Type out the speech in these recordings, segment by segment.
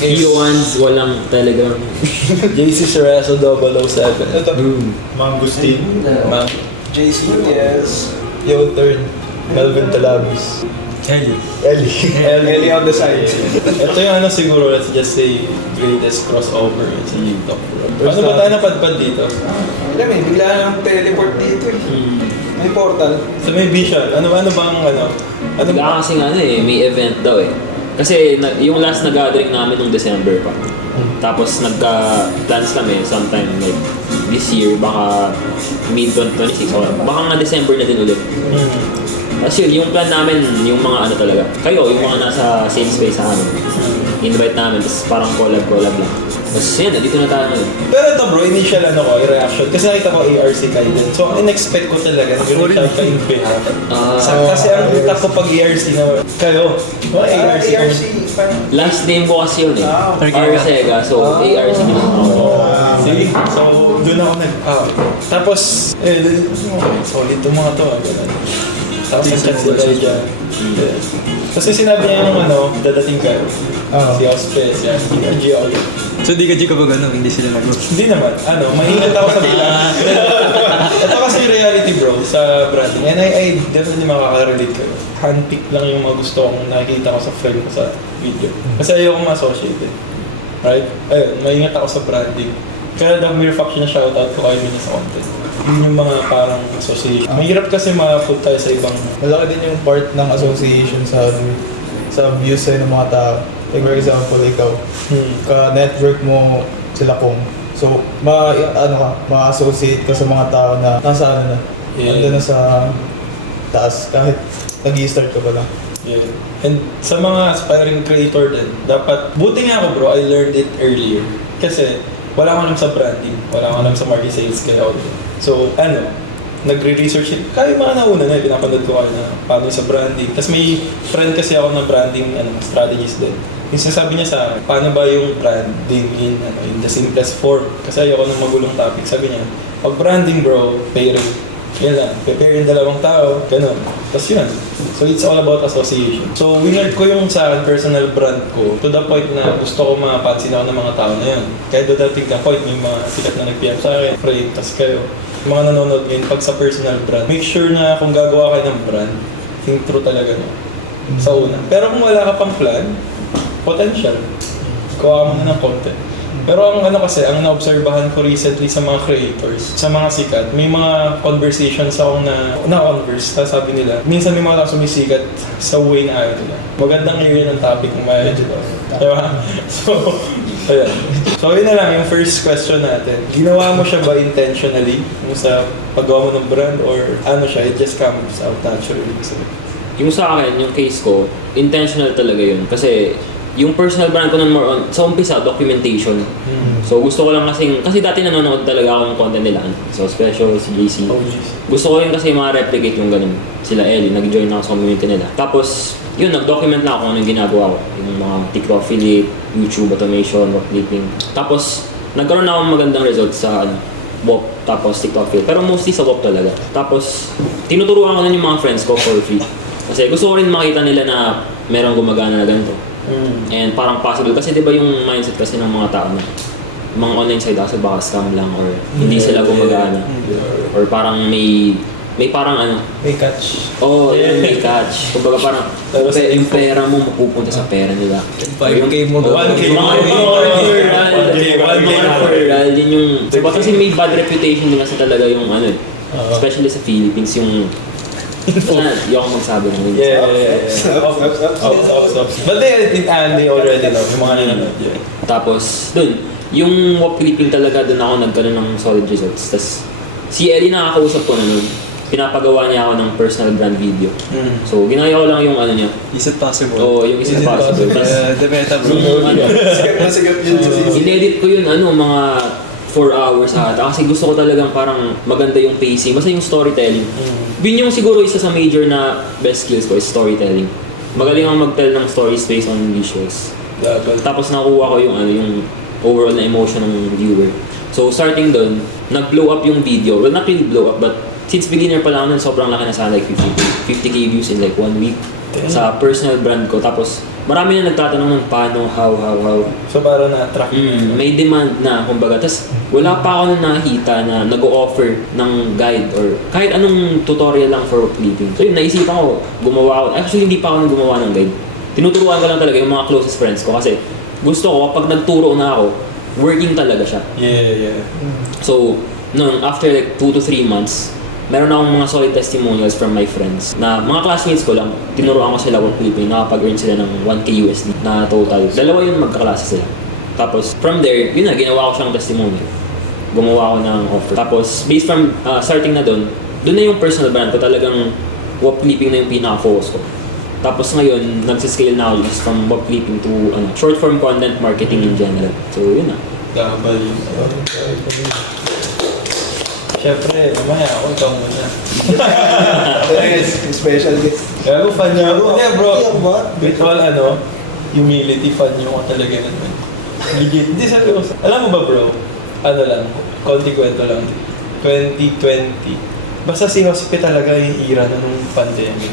Hero ones, walang Telegram. JC Cerezo 007. Ito, Mangustin. JC, yes. Yo, third. Melvin Talabis. Ellie on the side. Ito yung siguro, let's just say, greatest crossover sa TikTok, bro. Ano ba tayo napadpad dito? Alam eh, bigla lang teleport dito eh. May portal. So may vision. Ano bang Ano Bigla kasi may event daw eh. Kasi yung last na gathering namin nung December pa. Tapos nagka-plans kami sometime like this year, baka mid-2026 or baka nga December na din ulit. Tapos yung plan namin, yung mga talaga, kayo, yung mga nasa same space sa amin. Invite namin, tapos parang collab lang. Tapos yan, dito na tayo ngayon. Pero ito bro, initial reaction. Kasi nakita ko ARC kayo din. So, in-expect ko talaga nag-reach out kayo in behalf. Kasi ang utak ko pag ARC na kayo. ARC. Last name ko kasi yun eh. Arcega, so ARC din ako. See? So, doon ako tapos, solid itong mga to. Tapos nag-chat sila dyan. Kasi sinabi niya yung dadating kayo. Si Auspes, yan. Gio. So di ka kapag hindi sila Hindi naman. Maingat ako sa bilang. Ito kasi yung reality bro sa branding. And I definitely makaka-relate kayo. Handpick lang yung mga gusto kong nakikita ko sa friend ko sa video. Kasi ayoko ma-associate. Right? Ayun, maingat ako sa branding. Kaya the mere fact na shoutout ko kayo niya sa content. Yun yung mga parang association. Mahirap kasi ma-put tayo sa ibang... Malaki din yung part ng association sa views sa'yo ng mga tao. Like for example, ikaw, ka-network mo sila kung. So, ma-associate ka sa mga tao na nasa nandun na sa taas kahit nag-i-start ka pa lang. Yeah. And sa mga aspiring creator din, dapat, buti nga ako bro, I learned it earlier. Kasi, wala akong alam sa branding, wala akong alam sa market sales kaya ako. So, nagre-research it. Kaya yung mga nauna na, pinapanood ko kayo na paano sa branding. Tapos may friend kasi ako na branding strategist din. Yung sasabi niya sa paano ba yung branding in the simplest form. Kasi ayoko ng magulong topic. Sabi niya, pag branding bro, pairing. Yan lang, prepare yung dalawang tao, gano'n. Tapos yun. So it's all about association. So winard ko yung sa personal brand ko to the point na gusto ko mapansin ako ng mga tao na yun. Kaya dodating ka point, may mga sikat na nag-PM sa akin, frame, tas kayo. Yung mga nanonood ngayon, pag sa personal brand, make sure na kung gagawa kayo ng brand, think through talaga sa una. Pero kung wala ka pang plan, potential. Kuha mo na ng content. Pero ang ang naobserbahan ko recently sa mga creators, sa mga sikat, may mga conversations akong na-converse. Tapos sabi nila, minsan may mga sumisikat sa way na ayaw nila. Magandang area ng topic kung may dito. Diba? So, ayan. So, yun na lang yung first question natin. Ginawa mo siya ba intentionally sa paggawa mo ng brand or it just comes out naturally? Yung sa akin, yung case ko, intentional talaga yun. Kasi yung personal brand ko nun more on, sa umpisa, documentation. So gusto ko lang kasi dati nanonood talaga ako ng content nila. So special, si JC. Gusto ko rin kasi replicate yung ganun. Sila Ellie, nag-join ako sa community nila. Tapos, yun, nag-document lang ako kung ano yung ginagawa ko. Yung mga TikTok affiliate, YouTube automation, rock clipping. Tapos, nagkaroon na akong magandang results sa WOP, tapos TikTok affiliate. Pero mostly sa WOP talaga. Tapos, tinuturuan ko nun yung mga friends ko for free. Kasi gusto ko rin makita nila na merong gumagana na ganito. And parang possible kasi 'di ba yung mindset kasi ng mga tao na mga online side kasi baka scam lang or hindi sila gumagana or parang may parang may catch. May catch. Kumbaga parang yung pera mo mapupunta sa pera nila. 5K mo doon. 1K yun yung diba kasi may bad reputation din kasi talaga yung especially sa Philippines yung hindi ako magsabi ng hindi. But they already know yung mga nanonood. Tapos, yung WOP clipping talaga, dun ako nagkaroon ng solid results. Tapos, si Ellie nakakausap ko na nun. Pinapagawa niya ako ng personal brand video. So, ginaya ko lang yung niya. Is it possible? Oo, yung is it possible. The meta bro. Sigat yun. In-edit ko yun, mga 4 hours ata. Kasi gusto ko talagang parang maganda yung pacing. Basta yung storytelling. Yun yung siguro isa sa major na best skills ko is storytelling. Magaling akong mag-tell ng stories based on visuals. Tapos nakuha ko yung overall na emotion ng viewer. So starting doon, nag-blow up yung video. Well, not really blow up, but since beginner pa lang nun, sobrang laki na sana like 50k views in like 1 week sa personal brand ko. Tapos marami na nagtatanong ng paano, how. So para na-attract. May demand na, kumbaga. Tapos wala pa ako na nakita na nag-o-offer ng guide or kahit anong tutorial lang for clipping. So yun, naisipan ko, gumawa ako. Actually, hindi pa ako gumawa ng guide. Tinuturuan ko lang talaga yung mga closest friends ko kasi gusto ko, kapag nagturo na ako, working talaga siya. Yeah. So, after like 2 to 3 months, meron akong mga solid testimonials from my friends na mga classmates ko lang, tinuruan ko sila web clipping, nakapag-earn sila ng 1K USD na total. Dalawa yun magkaklase sila. Tapos, from there, yun na, ginawa ko siyang testimonial. Gumawa ako ng offer. Tapos, based from starting na doon na yung personal brand ko, talagang web clipping na yung pinaka-focus ko. Tapos ngayon, nagsiscale na ako just from web clipping to short form content marketing in general. So, yun na. Gabal yun. Siyempre, mamaya ako, ikaw muna. Special guest. Kaya ko fan niya ako. Hindi bro, Iya, ba? with all humility, fan niyo ako talaga naman. Legit. Hindi sabi ko, alam mo ba bro, konti kwento lang. 2020. Basta si Hospi talaga yung era na nung pandemic.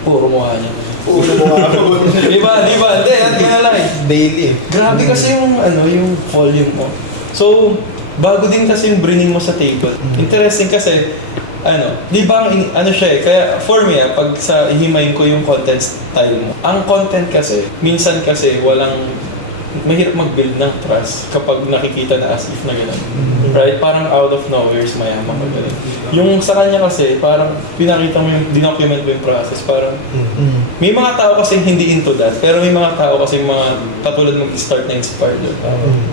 Puro mukha niya. Ulo mo nga ako. Di ba? Hindi, na lang eh. Daily. Grabe kasi yung volume mo. So, bago din kasi yung bringing mo sa table. Interesting kasi, di ba, siya eh, kaya for me, pag ihimayin ko yung content style mo, ang content kasi, minsan kasi mahirap mag-build ng trust kapag nakikita na as if na gano'n. Right? Parang out of nowhere, mayaman ka gano'n. Yung sa kanya kasi, parang pinakita mo dinocument mo yung process, parang may mga tao kasi hindi into that, pero may mga tao kasi mga katulad mag-start na inspired doon.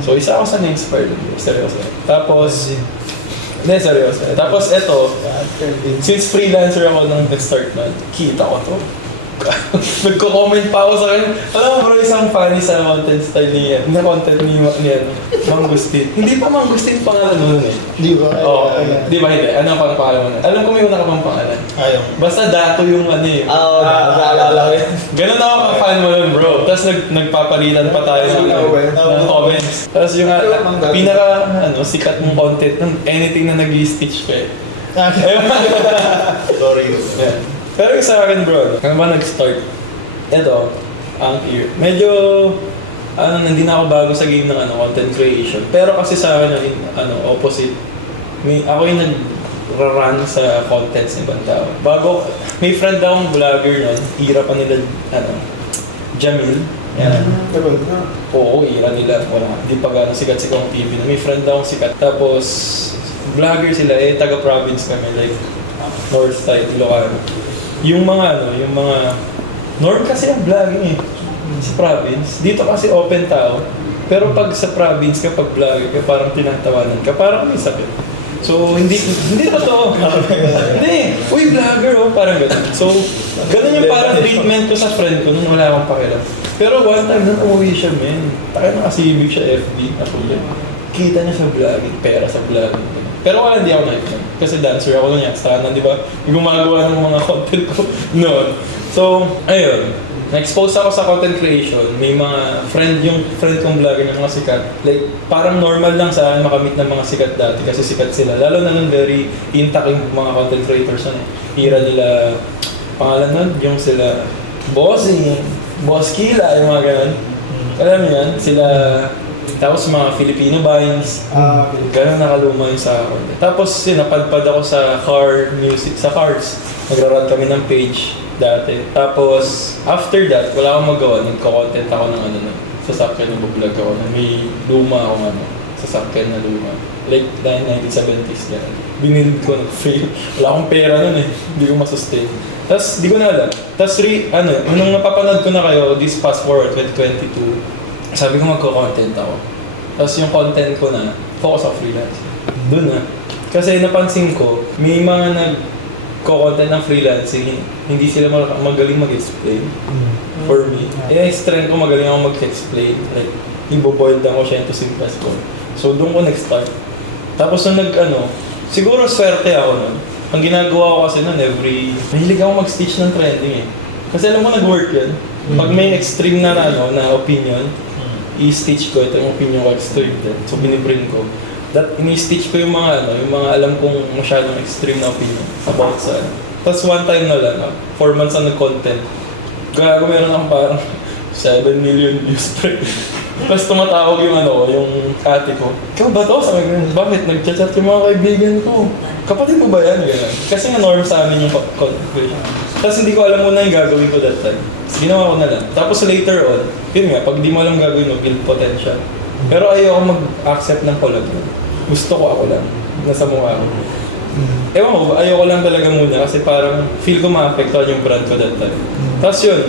So, isa ako sa na-inspired doon. Seryoso. Tapos, seryoso. Tapos, eto, since freelancer ako nang nag-start na, kita ko to. Nagko-comment pa ako sa kanya. Alam mo bro, isang funny sa content style niya. Na content ni Mangustin. Hindi pa Mangustin pangalan mo nun eh. Di ba? Oo. Di ba hindi? Ano ang pangalan mo nun? Alam ko may una ka pang pangalan. Ayaw. Basta dato yung eh. Naalala ko yun. Ganun ako ka-fan mo nun bro. Tapos nagpapalitan pa tayo ng comments. Tapos yung sikat mong content ng anything na nag-i-stitch ka eh. Sorry. Yeah. Pero yung sa akin bro, kung ba nag-start, ito, ang year. Medyo, hindi na ako bago sa game ng content creation. Pero kasi sa akin, opposite. Ako yung nag-run sa contents ng ibang tao. May friend akong vlogger nun, ira pa nila, Jamil. Yan. Oo, ira nila. Wala. Di pa gano'ng sikat si Kong TV. May friend akong sikat. Tapos, vlogger sila, taga-province kami, like, north side, Ilocano. Yung mga norm kasi ang vlogging eh. Sa province. Dito kasi open tao. Pero pag sa province ka, pag vlogger ka, parang tinatawanan ka, parang may sakit. So, hindi totoo. Hindi. Uy, vlogger parang gano'n. So, gano'n yung parang treatment ko sa friend ko nung wala akong pakialam. Pero one time nung umuwi siya, men. Taka nakasibig siya FB. Kita niya sa vlogging, pera sa vlogging. Pero wala, hindi ako like kasi dancer ako nun yan. Sana, di ba? Gumagawa ng mga content ko noon. So, ayun. Na-expose ako sa content creation. May mga friend kong vlogger ng mga sikat. Like, parang normal lang sa makamit ng mga sikat dati kasi sikat sila. Lalo na nun, very intact yung mga content creators nun eh. Hira nila, pangalan nun, yung sila, Bossing, Boss Kila, yung mga ganun. Alam mo yan, sila, tapos mga Filipino Vines, gano'n nakaluma yung sa akin. Tapos napadpad ako sa sa cars. Nagra-run kami ng page dati. Tapos after that, wala akong magawa. Nagko-content ako ng sasakyan ng vlog ako. May luma akong sasakyan na luma. Like 1970s gano'n. Binild ko, nag-fail. Wala akong pera nun eh. Hindi ko masustain. Tapos di ko na alam. Tapos nung napapanood ko na kayo, this fast forward 2022, sabi ko magko-content ako. Tapos yung content ko na, focus ako freelance. Doon na. Kasi napansin ko, may mga nag-content ng freelancing, hindi sila magaling mag-explain. For me. Strength ko magaling ako mag-explain. Like, ibo-boil down ko siya into simplest form. So doon ko nag-start. Tapos nung siguro swerte ako nun. Ang ginagawa ko kasi nun, mahilig ako mag-stitch ng trending eh. Kasi alam mo nag-work yun. Pag may extreme na opinion, i-stitch ko ito yung opinion ko extreme din. So binibring ko. Ini-stitch ko yung mga alam kong masyadong extreme na opinion about sa Tapos one time na lang, 4 months na nag-content. Gago meron akong parang 7 million views, pre. Tapos tumatawag yung yung ate ko. Ikaw ba to? Sabi ko, bakit? Nag-chat yung mga kaibigan ko. Kapatid mo ba yan? Ganun. Kasi nga norm sa amin yung content creation. Tapos hindi ko alam muna yung gagawin ko that time. Tapos ginawa ko na lang. Tapos later on, yun nga, pag di mo alam gagawin mo, build potential. Pero ayoko mag-accept ng collab. Gusto ko ako lang. Nasa mukha ko. Ewan ko, ayoko lang talaga muna kasi parang feel ko ma-apektuhan yung brand ko that time. Tapos yun,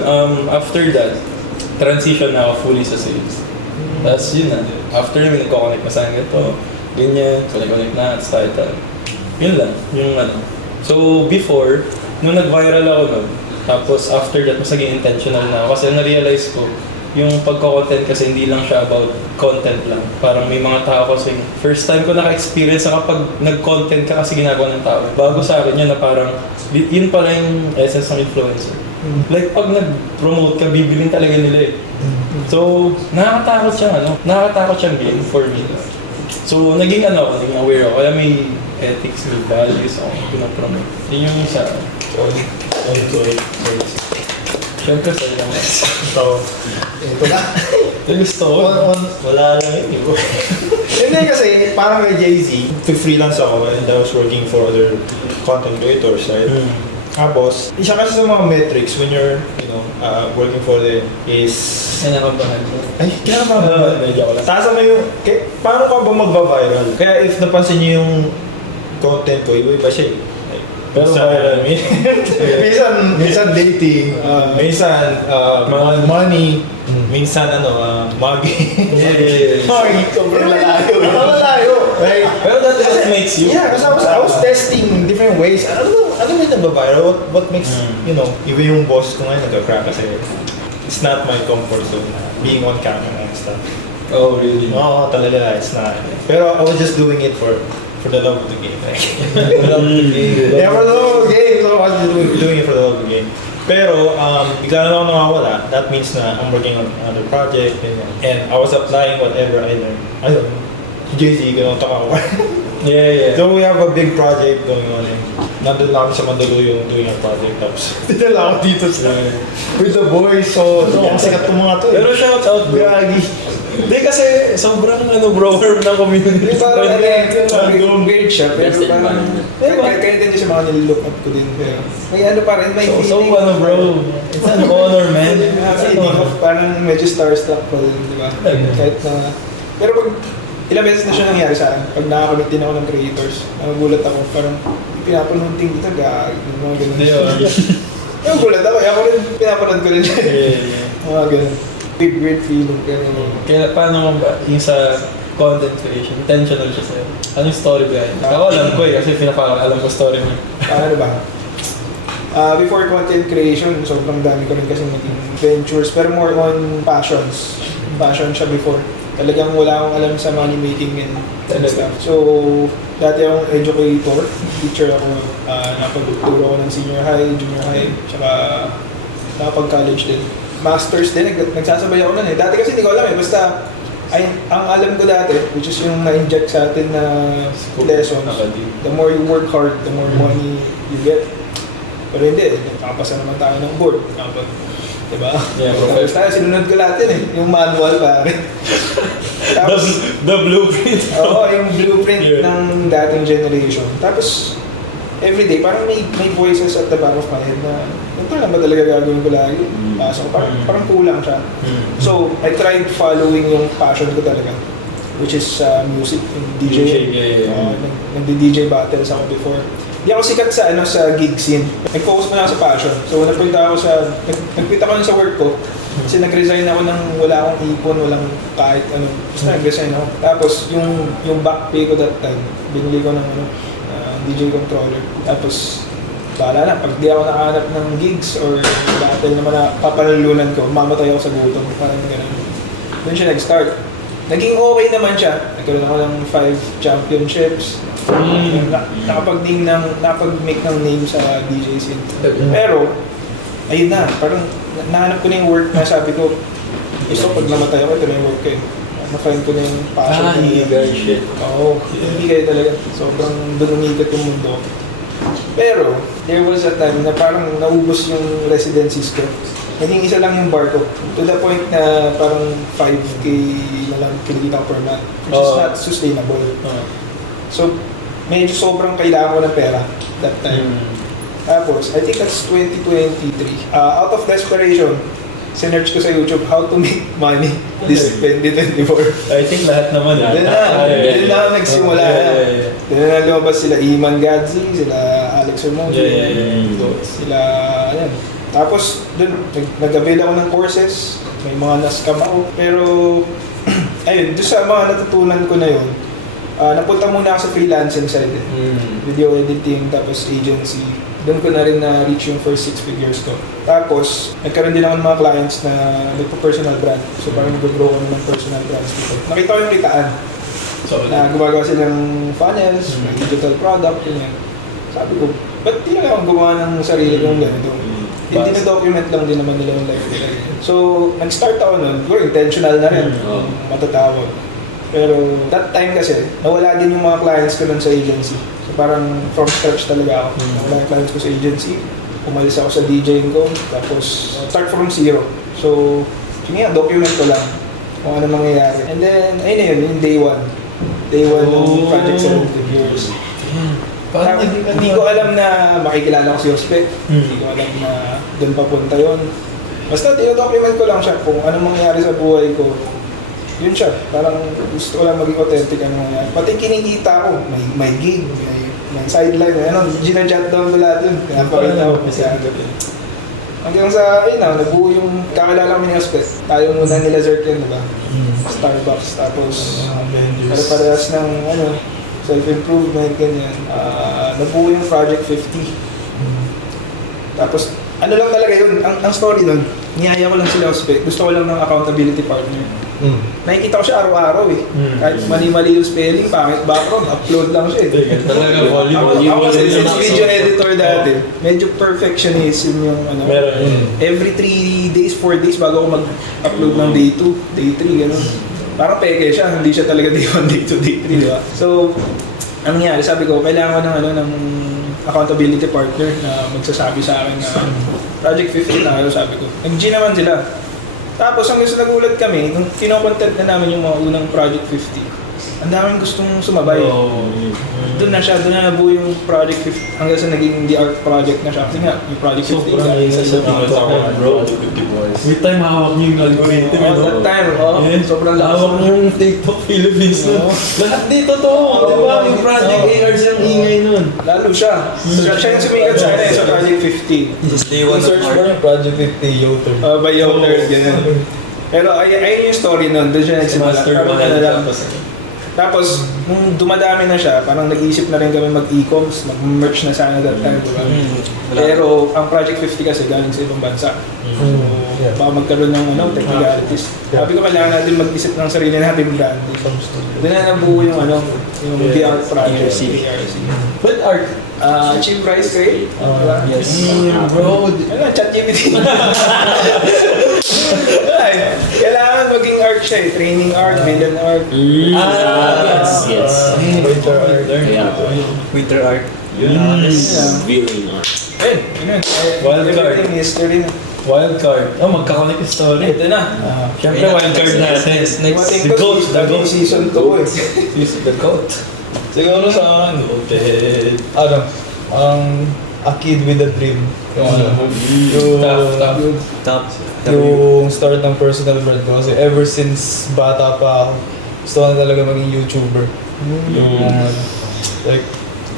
after that, transition na ako fully sa sales. Tapos yun na, after yun, nagko-connect na saan ito, ganyan, connect na, title. Yun lang, yung So before, nung nag-viral ako nun, tapos after that, mas naging intentional na ako. Kasi na-realize ko, yung pagko-content kasi hindi lang siya about content lang. Parang may mga tao kasi first time ko naka-experience na kapag nag-content ka kasi ginagawa ng tao. Bago sa akin yun na parang, yun pala yung essence ng influencer. Like pag nag-promote ka, bibilin talaga nila eh. So, nakakatakot siyang game for me. So, naging aware ako. Kaya may ethics, may values ako pinapromote. Yun yung isa. Sorry. Siyempre sa'yo lang. So, ito na. Ito gusto ko. Wala lang yun. Hindi kasi, parang kay Jay-Z, freelance ako and I was working for other content creators, right? Tapos, isa kasi sa mga metrics when you're, working for them is... Kinakabahan ko. Ay, kinakabahan. Medyo ako lang. Taas mo yung... Paano ka ba magba-viral? Kaya if napansin niyo yung content ko, iba-iba siya eh. Pero viral. minsan dating, minsan money, minsan mugging. Mugging, sobrang malayo. Right? Pero that makes you. Yeah, kasi I was testing different ways. Ano may nagbabiral? What makes, even yung boss ko ngayon nagka-crack kasi it's not my comfort zone being on camera and stuff. Oh, really? Oo, talaga, it's not. Pero I was just doing it for the love of the game. For the love of the game. Yeah, for the love of the game. So I was doing it for the love of the game. Pero, bigla na ako nakawala. That means na I'm working on another project. And I was applying whatever I learned. I don't know. Jay-Z, ganun ako. Yeah. So we have a big project going on. Nandun lang kami sa Mandaluyong doing a project. Tapos, dinala ako dito sa with the boys. So, ang sikat itong mga to. Pero shout out, bro. Gagi. Hindi kasi sobrang bro-worm ng community. Parang weird siya, pero Best parang kaya din siya mga nililook up ko din. Pero may pa rin, may So feeling. bro, it's an honor, man. Feeling of parang medyo starstruck pa din, di ba? Kahit na... Pero pag ilang beses na siya nangyari sa akin, pag nakakamit din ako ng creators, nagugulat ako, parang pinapanunting kita, mga ganun. Nagugulat ako, ako rin pinapanood ko rin. Mga ganun. Big weird feeling. Kaya paano mo ba yung sa content creation, intentional siya sa'yo? Anong story behind? Ako alam ko kasi alam ko story mo. Ano ba? Before content creation, sobrang dami ko rin kasi naging ventures, pero more on passions. Passion siya before. Talagang wala akong alam sa money making and stuff. So, dati akong educator, teacher ako, napagturo ako ng senior high, junior high, tsaka nakapag-college din. Masters din, nagsasabay ako nun eh. Dati kasi hindi ko alam eh, basta ang alam ko dati, which is yung na-inject sa atin na lessons, the more you work hard, the more money you get. Pero hindi, nakapasa naman tayo ng board. Diba? Yeah, Tapos tayo, sinunod ko lahat yun eh, yung manual pare. Tapos, The blueprint. oo, yung blueprint ng dating generation. Tapos, everyday, parang may voices at the back of my head na ito lang ba talaga gagawin ko lagi? So, parang kulang siya. So, I tried following yung passion ko talaga, which is music and DJ. Nagdi-DJ battles ako before. Hindi ako sikat sa gig scene. Nag-focus muna ako sa passion. So, nag-quit ako sa work ko. Kasi nag-resign ako ng wala akong ipon, walang kahit ano. Basta nag-resign ako. Tapos, yung back pay ko that time, binili ko ng DJ controller. Tapos, bahala na. Pag di ako nakahanap ng gigs or battle naman na papanalunan ko, mamatay ako sa gutom. Parang gano'n. Doon siya nag-start. Naging okay naman siya. Nagkaroon ako ng 5 championships. Nakapag-make ng name sa DJ scene. Pero, ayun na. Parang nahanap ko na yung work na sabi ko, pag namatay ako, ito na yung work ko eh. Na-find ko na yung passion. shit. Oo, hindi kayo talaga. Sobrang doon umikot yung mundo. Pero, there was a time na parang naubos yung residencies ko. naging isa lang yung bar ko. To the point na parang 5K na lang kinikita ko per month. Which is not sustainable. So, medyo sobrang kailangan ko ng pera that time. Tapos, I think that's 2023. Out of desperation, sinearch ko sa YouTube how to make money this 2024. I think lahat naman. Doon na ako nagsimula na. Doon na lumabas sila Iman Gadzi, sila Alex Hermoso, sila, ayan. Tapos, doon, nag-avail ako ng courses, may mga na-scam ako. Pero, ayun, doon sa mga natutunan ko na yun, napunta muna ako sa freelancing side. Video editing, tapos agency. Doon ko na rin na-reach yung first 6 figures ko. Tapos, nagkaroon din ako ng mga clients na nagpo-personal brand. So, parang nag-grow ko ng personal brands dito. Nakita ko yung kitaan. So, Na gumagawa silang funnels, may digital product, yun. Sabi ko, ba't di lang akong gumawa ng sarili kong ganito? Dino-document lang din naman nila yung life nila. So, nag-start ako nun. Siguro intentional na rin. Matatawag. Pero that time kasi, nawala din yung mga clients ko nun sa agency. So parang from scratch talaga ako. Nawala yung clients ko sa agency. Umalis ako sa DJing ko. Tapos start from zero. So, sige nga, document ko lang kung ano mangyayari. And then, ayun na yun, yung day one. Day one ng Project 7 Figures. Hindi ko alam na makikilala ko si Jospe. Hindi ko alam na doon papunta yun. Basta document ko lang siya kung ano mangyayari sa buhay ko. Yun siya, parang gusto ko lang maging authentic ano yan. Pati kinikita ko, may gig, may sideline, ginajot down ko lahat yun. Pinapakita ko kasi hanggang sa, ayun na, nagbuo yung kakilala kami ni Aspet. Tayo muna nila Zerkin, diba? Starbucks, tapos parehas ng self-improvement, ganyan. Nabuo yung Project 50. Tapos, ano lang talaga yun, ang story nun, niyaya ko lang sila Aspet. Gusto ko lang ng accountability partner. Nakikita ko siya araw-araw eh. Kahit mali-mali yung spelling, pangit background, upload lang siya eh. Talaga, volume. Ako kasi since video editor dati, medyo perfectionism yung every 3 days, 4 days bago ako mag-upload ng day 2, day 3, gano'n. Parang peke siya, hindi siya talaga day 1, day 2, day 3, di ba? So, ang nangyari, sabi ko, kailangan ko ng accountability partner na magsasabi sa akin na Project 50 na, sabi ko. Nag-G naman sila. Tapos hanggang sa nagulat kami, nung kinokontent na namin yung mga unang Project 50, ang daming gustong sumabay. Doon na siya, doon na nabuo yung Project 50 hanggang sa naging The Art Project na siya. Kasi nga, yung Project 50 galing sa bro. With time, hawak niyo yung algorithm. That time, sobrang lakas. Hawak niyo yung TikTok Philippines nun. Lahat dito to, di ba? Yung Project ARs yung ingay nun. Lalo siya. Siya yung sumikat sa akin sa Project 50. Just day one Search mo yung Project 50 Youther. By Youters, ganyan. Pero ayun yung story nun, doon siya nagsimula. Tapos, nung dumadami na siya, parang nag-iisip na rin kami mag-e-coms, mag-merch na sana that time, diba? Pero ang Project 50 kasi galing sa ibang bansa. So, baka magkaroon ng technicalities. Sabi ko, kailangan natin mag-isip ng sarili natin brand. Doon na nabuo yung yung The Art Project. What art? Cheap price trade. Yes. Bro. ChatGPT. Kailangan maging art siya eh. Training art, villain art. Yes. Winter art. Winter art. Villain art. Yun. Wildcard. Everything is history na. Wildcard. Oh, magkakanik yung story. Ito na. Siyempre, wildcard natin. The GOAT. The GOAT. Season 2 eh. The GOAT. Siguro sa akin, A Kid with a Dream. Yung Top. yung start ng personal brand ko. Kasi ever since bata pa ako, gusto ko na talaga maging YouTuber. Yung like,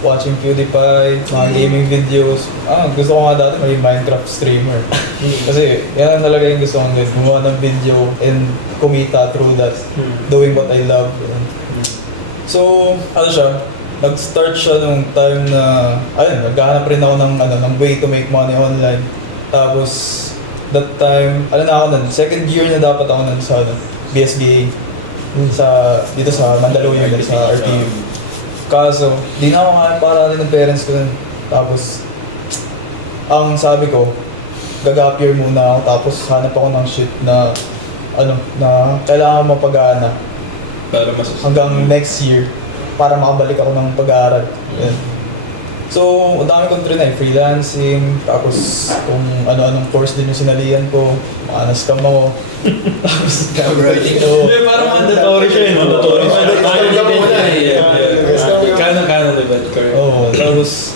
watching PewDiePie, mga gaming videos. Gusto ko nga dati maging Minecraft streamer. Kasi yan talaga yung gusto kong gawin. Gumawa ng video and kumita through that. Doing what I love. So, nag-start siya nung time na, naghahanap rin ako ng way to make money online. Tapos, that time, second year na dapat ako nun sa BSBA. Dito sa Mandaluyong, sa RTU. Kaso, di na ako kaya para rin ng parents ko nun. Tapos, ang sabi ko, gag-gap year muna ako, tapos hanap ako ng shit na, na kailangan mapag-aana. Para mas hanggang next year para makabalik ako ng pag-aaral. So, ang dami kong trinay, freelancing, tapos kung ano-anong course din yung sinalihan ko, na-scam ako. Tapos, writing ko. Hindi, parang mandatory siya eh. Mandatory siya. Kanan, diba? Correct. Oo, tapos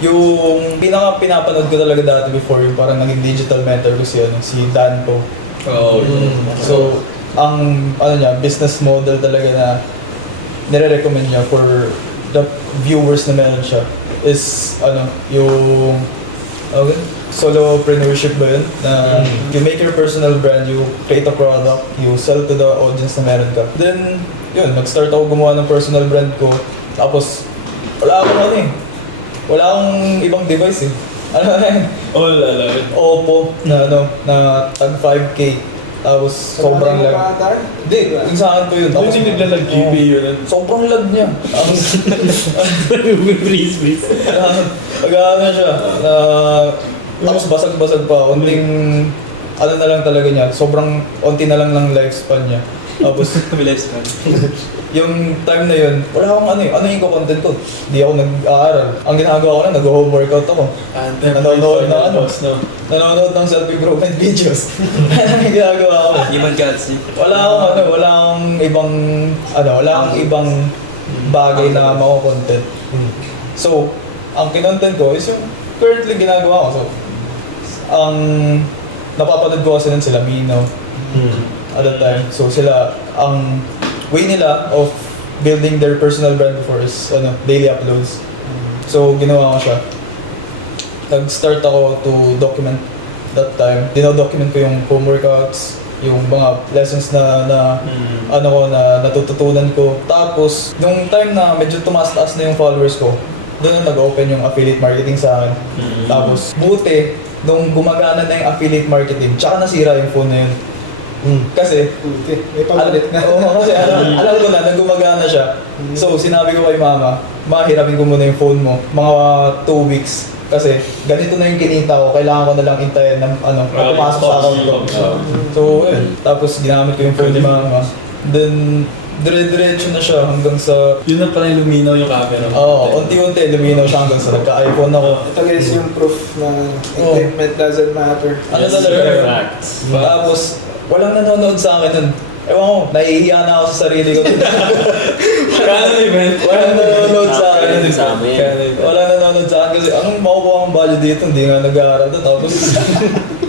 yung pinapanood ko talaga dati before, yung parang naging digital mentor ko si Dan po. Oo. So, ang business model talaga na nire-recommend niya for the viewers na meron siya is yung solopreneurship ba yun? Na you make your personal brand, you create a product, you sell to the audience na meron ka. Then, yun, nag-start ako gumawa ng personal brand ko. Tapos, wala akong ibang device eh. All alive. Oppo na tag 5K. Tapos sobrang lag. Hindi, yung sa akin ko yun. Tapos yung naglalag GPU nun. Sobrang lag niya. Please. Pag-ano siya. Tapos basag-basag pa. Unting na lang talaga niya. Sobrang unti na lang ng lifespan niya. Tapos Lifespan. yung time na yun, wala akong ano yung content ko. Hindi ako nag-aaral. Ang ginagawa ko lang, nag-home workout ako. Nanonood ng self-improvement videos. Ano yung ginagawa ko? Human gods. Wala akong ibang bagay na mako-content. So, ang kinontent ko is yung currently ginagawa ko. So, ang napapanood ko kasi nun sila Mino at that time. So, sila, ang way nila of building their personal brand before is daily uploads. So, ginawa ko siya. Nag-start ako to document that time. Dino-document ko yung home workouts, yung mga lessons na natututunan ko. Tapos, nung time na medyo tumaas-taas na yung followers ko, doon na nag-open yung affiliate marketing sa akin. Tapos, buti, nung gumagana na yung affiliate marketing, tsaka nasira yung phone na yun. Kasi, may pamalit na. Kasi alam ko na, nang gumagana siya. So, sinabi ko kay mama, mahirapin ko muna yung phone mo, mga 2 weeks. Kasi, ganito na yung kinita ko, kailangan ko na lang intayin na pumasok sa account ko. So, yun. Tapos, ginamit ko yung phone ni mama. Then, dire-diretso na siya hanggang sa... Yun na pala yung luminaw yung camera. Unti-unti luminaw siya hanggang sa nagka-iPhone ako. Ito guys yung proof na equipment doesn't matter. Talaga? Tapos, walang nanonood sa akin nun. Ewan ko, nahihiya na ako sa sarili ko. Walang nanonood sa akin. Walang nanonood sa akin kasi anong makukuha akong value dito? Hindi nga nag-aaral doon. Tapos,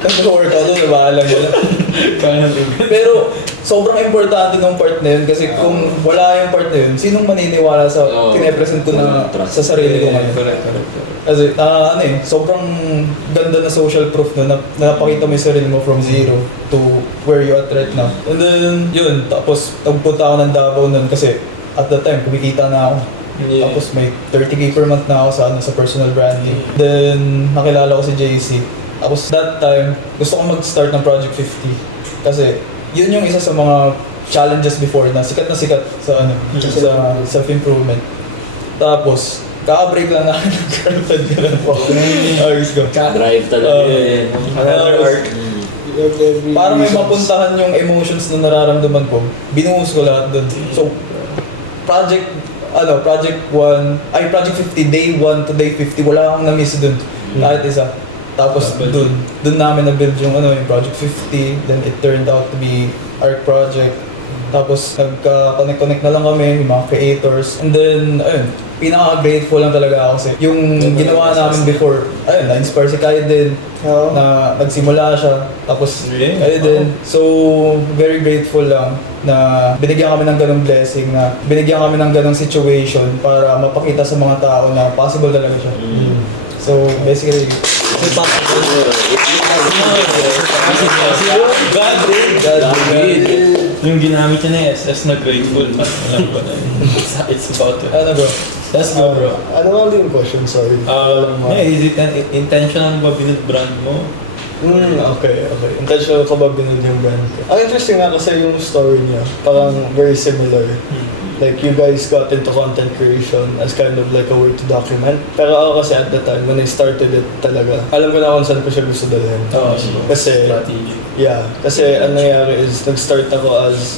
nag-workout doon, nabahalang nila. Pero, sobrang importante ng part na yun kasi kung wala yung part na yun, sinong maniniwala sa pinapresent ko na sa sarili ko ngayon? Correct. Kasi, sobrang ganda na social proof na napakita mo yung sarili mo from zero to where you are right now. And then, yun, tapos nagpunta ako ng Davao nun kasi at that time, kumikita na ako. Yeah. Tapos may 30k per month na ako sa personal branding. Then, nakilala ko si JC. Tapos that time, gusto ko mag-start ng Project 50. Kasi, yun yung isa sa mga challenges before na sikat sa self-improvement. Tapos, kaka-break lang namin ng girlfriend ko lang po. Ayos ko. Drive talaga yun. Another art. Para may mapuntahan yung emotions na nararamdaman ko, binuhos ko lahat dun. So, Project 50, day 1 to day 50, wala akong na-miss dun. Kahit isa. Tapos dun namin na-build yung Project 50, then it turned out to be Art Project. Tapos nagka-connect na lang kami, yung mga creators. And then, pinaka-grateful lang talaga ako kasi yung ginawa namin before, na-inspire si Kai din, na nagsimula siya. Tapos, din. So, very grateful lang na binigyan kami ng ganong blessing, na binigyan kami ng ganong situation para mapakita sa mga tao na possible talaga siya. So, basically, God. Yung ginamit niya na SS na grateful. Alam ko na yun. It's about it. Ano bro? That's good, bro. Ano nga yung question? Sorry. Is it intentional ba binuild brand mo? Okay. Intentional ka ba binuild yung brand ko? Ang interesting nga kasi yung story niya, parang very similar. Like, you guys got into content creation as kind of like a way to document. Pero ako kasi at the time, when I started it talaga, alam ko na kung saan ko siya gusto dalhin. Kasi, strategy. Yeah. Kasi ang nangyari is, nag-start ako as,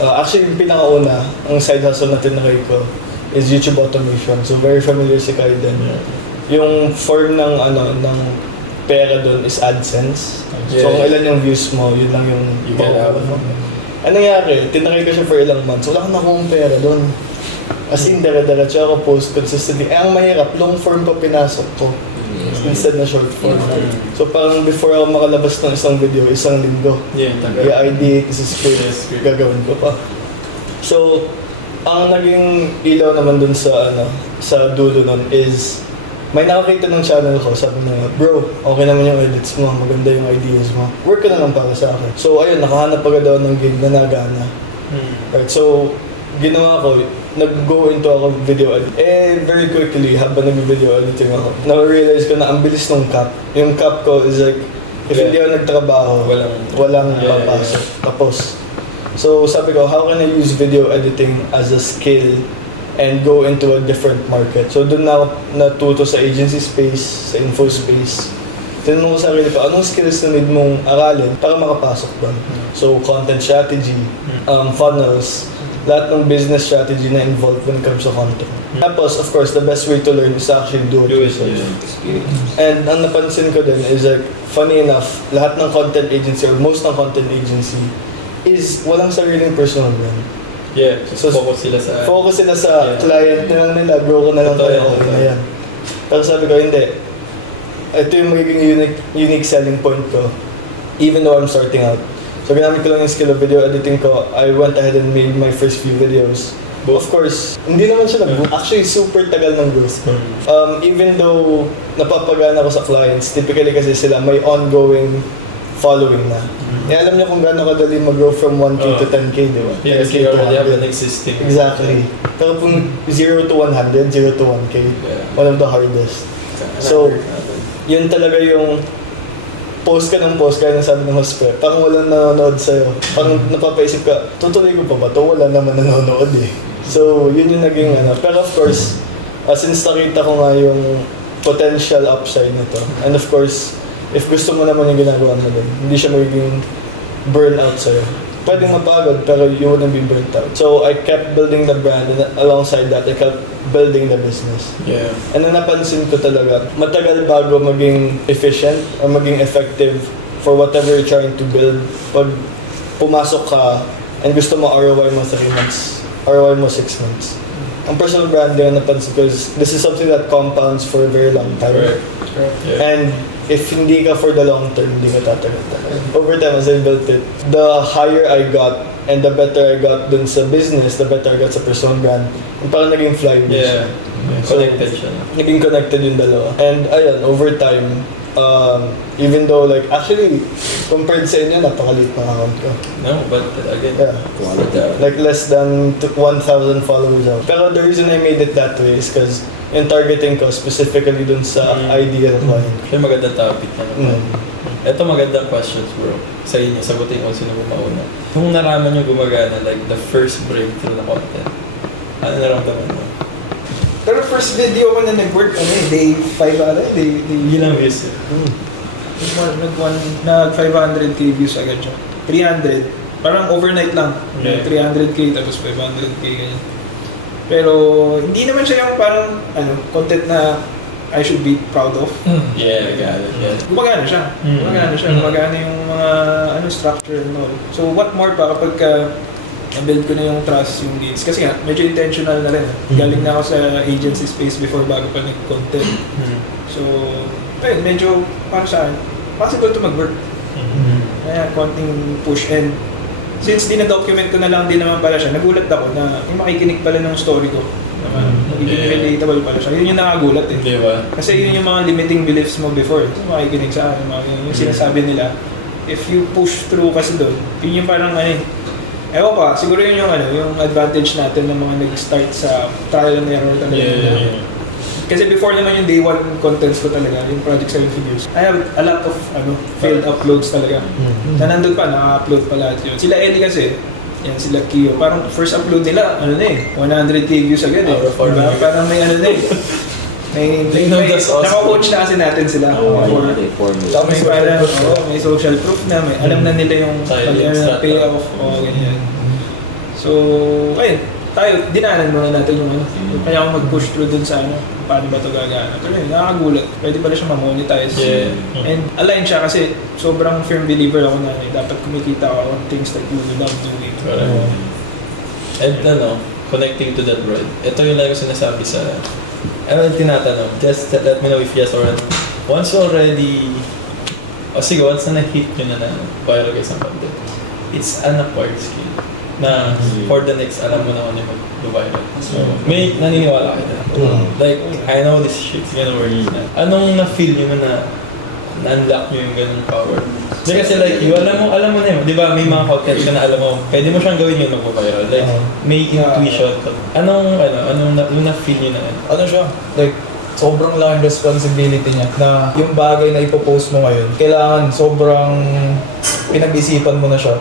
actually yung pinakauna, ang side hustle na tinry ko is YouTube automation. So very familiar si Kai din. Yung form ng pera doon is AdSense. Yeah. So kung ilan yung views mo, yun lang yung You get out of it. Ano nangyari? Tinry ko siya for ilang months. Wala akong nakuha pera doon. As in, dara-diretso ako post consistently. Eh, ang mahirap, long form pa pinasok ko. Instead na short form. So parang before ako makalabas ng isang video, isang linggo. Yeah, tagal. I-ideate, isa-script, gagawin ko pa. So, ang naging ilaw naman dun sa sa dulo nun is may nakakita ng channel ko, sabi na, bro, okay naman yung edits mo, maganda yung ideas mo. Work ka na lang para sa akin. So, ayun, nakahanap agad ako ng gig na nagana. Right, so, ginawa ko, nag-go into ako video edit. Eh, very quickly, habang nag-video editing ako, na-realize ko na ang bilis ng cap. Yung cap ko is like, if hindi ako nagtrabaho, walang papasok. Tapos, so sabi ko, how can I use video editing as a skill and go into a different market? So doon na ako natuto sa agency space, sa info space. Tinanong ko sa sarili ko, anong skills na need mong aralin para makapasok doon? So content strategy, funnels, lahat ng business strategy na involved when it comes to content. Tapos, of course, the best way to learn is actually do it yourself. And ang napansin ko din is like, funny enough, lahat ng content agency or most ng content agency is walang sariling personal brand. Yeah, so focus sila sa client na lang nila, grow ko na lang tayo, okay na yan. Pero sabi ko, hindi. Ito yung magiging unique selling point ko, even though I'm starting out. So ginamit ko lang yung skill of video editing ko. I went ahead and made my first few videos. But of course, hindi naman siya nag-boom. Actually, super tagal ng growth ko. Even though napapagana ko sa clients, typically kasi sila may ongoing following na. Eh, alam niyo kung gaano kadali mag-grow from 1K to 10K, di ba? Yeah, 10K you to already have 100. an existing. Exactly. Pero kung 0 to 100, 0 to 1K, one of the hardest. So, yun talaga yung post ka ng post, kaya nasabi ng host ko, parang walang nanonood sa'yo. Parang napapaisip ka, tutuloy ko pa ba ito? Wala naman nanonood eh. So, yun yung naging Pero of course, since nakita ko nga yung potential upside nito, and of course, if gusto mo naman yung ginagawa mo din, hindi siya magiging burnout sa'yo. Pwedeng mapagod, pero you wouldn't be burnt out. So, I kept building the brand, and alongside that, I kept building the business. Yeah. And ang napansin ko talaga, matagal bago maging efficient or maging effective for whatever you're trying to build. Pag pumasok ka and gusto mo ROI mo 3 months, ROI mo 6 months. Ang personal branding ang napansin ko is this is something that compounds for a very long time. Correct. Yeah. And if hindi ka for the long term, hindi ka tatagal talaga. Over time, as I built it, the higher I got and the better I got dun sa business, the better I got sa personal brand. Yung parang naging flywheel siya. Yeah. So, Connected siya. Naging connected yung dalawa. And ayun, over time, even though like, actually, compared sa inyo, napakaliit ng account ko. No, but again, Yeah. Like less than 1,000 followers out. Pero the reason I made it that way is because yung targeting ko specifically dun sa ideal client. Kaya magandang topic na. Mm. Ito magandang questions, bro. Sa inyo, sagutin ko sino bumauna. Kung naraman nyo gumagana, like the first breakthrough na content, ano naramdaman mo? Pero first video ko na nag-work, day 5 day Ilang views yun? nag 500k views agad siya. 300. Parang overnight lang. Yeah. 300k tapos 500k ganyan. Pero hindi naman siya yung parang content na I should be proud of. Yeah, I got it. Yeah. Gumagana siya. Gumagana siya. Gumagana yung mga structure and all. So what more pa kapag na-build ko na yung trust, yung leads. Kasi nga, medyo intentional na rin. Galing na ako sa agency space before bago pa nag-content. So, ayun, medyo para sa akin, possible to mag-work. Kaya konting push. And since din-document ko na lang din naman pala siya, nagulat ako na may makikinig pala ng story ko. Magiging relatable pala siya. Yun yung nakagulat eh. Di ba? Kasi yun yung mga limiting beliefs mo before. Makikinig sa akin, yung sinasabi nila. If you push through kasi doon, yun yung parang ewan pa, siguro yun yung advantage natin ng mga nag-start sa trial and error talaga. Yeah. Kasi before naman yung day one contents ko talaga, yung Project 7 Figures, I have a lot of failed uploads talaga. Na nandun pa, naka-upload pa lahat yun. Sila Eddie kasi, yan sila Kio, parang first upload nila, 100k views agad eh. Diba? Parang may naka-coach na kasi natin sila. May parang, may social proof na, may alam na nila yung payoff o ganyan. So, ayun. tayo, dinaanan muna natin yung ano. Kaya ako mag-push through dun sa ano, paano ba ito gagana. Pero yun, nakakagulat. Pwede pala siya ma-monetize. Yeah. And align siya kasi sobrang firm believer ako na dapat kumikita ako on things that you love doing. Correct. And connecting to that, bro. Ito yung lagi ko sinasabi sa... tinatanong. Just let me know if yes or no. Once you already... sige, once na na-hit nyo na viral kayo sa content, it's an acquired skill na for the next, alam mo na ano yung mag-viral. So, may naniniwala kayo na. Like, I know this shit's gonna work. Anong na-feel nyo na na-unlock nyo yung ganung power? Kasi like you, alam mo na yun. Di ba, may mga content ka na alam mo, pwede mo siyang gawin yun mag-viral. Like, may intuition ka. Anong na-feel nyo na yun? Ano siya? Like, sobrang laking responsibility niya na yung bagay na ipopost mo ngayon, kailangan sobrang pinag-isipan mo na siya.